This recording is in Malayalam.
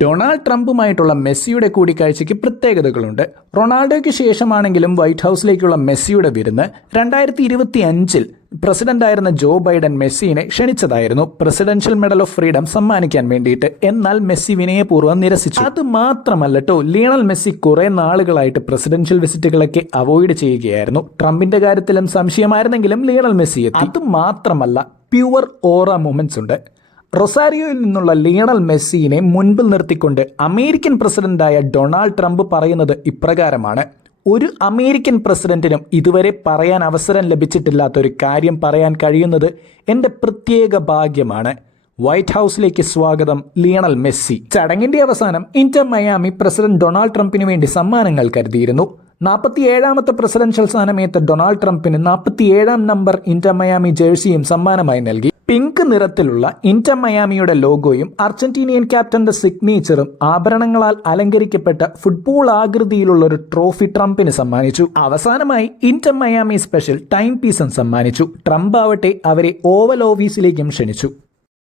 ഡൊണാൾഡ് ട്രംപുമായിട്ടുള്ള മെസ്സിയുടെ കൂടിക്കാഴ്ചയ്ക്ക് പ്രത്യേകതകളുണ്ട്. റൊണാൾഡോയ്ക്ക് ശേഷമാണെങ്കിലും വൈറ്റ് ഹൗസിലേക്കുള്ള മെസ്സിയുടെ വിരുന്ന് 2025 പ്രസിഡന്റായിരുന്ന ജോ ബൈഡൻ മെസ്സിനെ ക്ഷണിച്ചതായിരുന്നു പ്രസിഡൻഷ്യൽ മെഡൽ ഓഫ് ഫ്രീഡം സമ്മാനിക്കാൻ വേണ്ടിയിട്ട്. എന്നാൽ മെസ്സി വിനയപൂർവ്വം നിരസിച്ചു. അത് മാത്രമല്ല കേട്ടോ, ലിയണൽ മെസ്സി കുറെ നാളുകളായിട്ട് പ്രസിഡൻഷ്യൽ വിസിറ്റുകളൊക്കെ അവോയ്ഡ് ചെയ്യുകയായിരുന്നു. ട്രംപിന്റെ കാര്യത്തിലും സംശയമായിരുന്നെങ്കിലും ലിയണൽ മെസ്സി എത്തി. അത് മാത്രമല്ല, പ്യുവർ ഓറ മൊമെന്റ്സ് ഉണ്ട്. റൊസാരിയോയിൽ നിന്നുള്ള ലിയണൽ മെസ്സിനെ മുൻപിൽ നിർത്തിക്കൊണ്ട് അമേരിക്കൻ പ്രസിഡന്റായ ഡൊണാൾഡ് ട്രംപ് പറയുന്നത് ഇപ്രകാരമാണ്: ഒരു അമേരിക്കൻ പ്രസിഡന്റിനും ഇതുവരെ പറയാൻ അവസരം ലഭിച്ചിട്ടില്ലാത്തൊരു കാര്യം പറയാൻ കഴിയുന്നത് എൻ്റെ പ്രത്യേക ഭാഗ്യമാണ്. വൈറ്റ് ഹൗസിലേക്ക് സ്വാഗതം, ലിയണൽ മെസ്സി. ചടങ്ങിന്റെ അവസാനം ഇന്റർ മയാമി പ്രസിഡന്റ് ഡൊണാൾഡ് ട്രംപിന് വേണ്ടി സമ്മാനങ്ങൾ കരുതിയിരുന്നു. 47ാമത്തെ പ്രസിഡൻഷ്യൽ സ്ഥാനമേറ്റ ഡൊണാൾഡ് ട്രംപിന് 47ാം നമ്പർ ഇന്റർ മയാമി ജേഴ്സിയും സമ്മാനമായി നൽകി. പിങ്ക് നിറത്തിലുള്ള ഇന്റർ മയാമിയുടെ ലോഗോയും അർജന്റീനിയൻ ക്യാപ്റ്റന്റെ സിഗ്നേച്ചറും ആഭരണങ്ങളാൽ അലങ്കരിക്കപ്പെട്ട ഫുട്ബോൾ ആകൃതിയിലുള്ള ഒരു ട്രോഫി ട്രംപിന് സമ്മാനിച്ചു. അവസാനമായി ഇന്റർ മയാമി സ്പെഷ്യൽ ടൈം പീസും സമ്മാനിച്ചു. ട്രംപ് ആവട്ടെ അവരെ ഓവൽ ഓഫീസിലേക്കും ക്ഷണിച്ചു.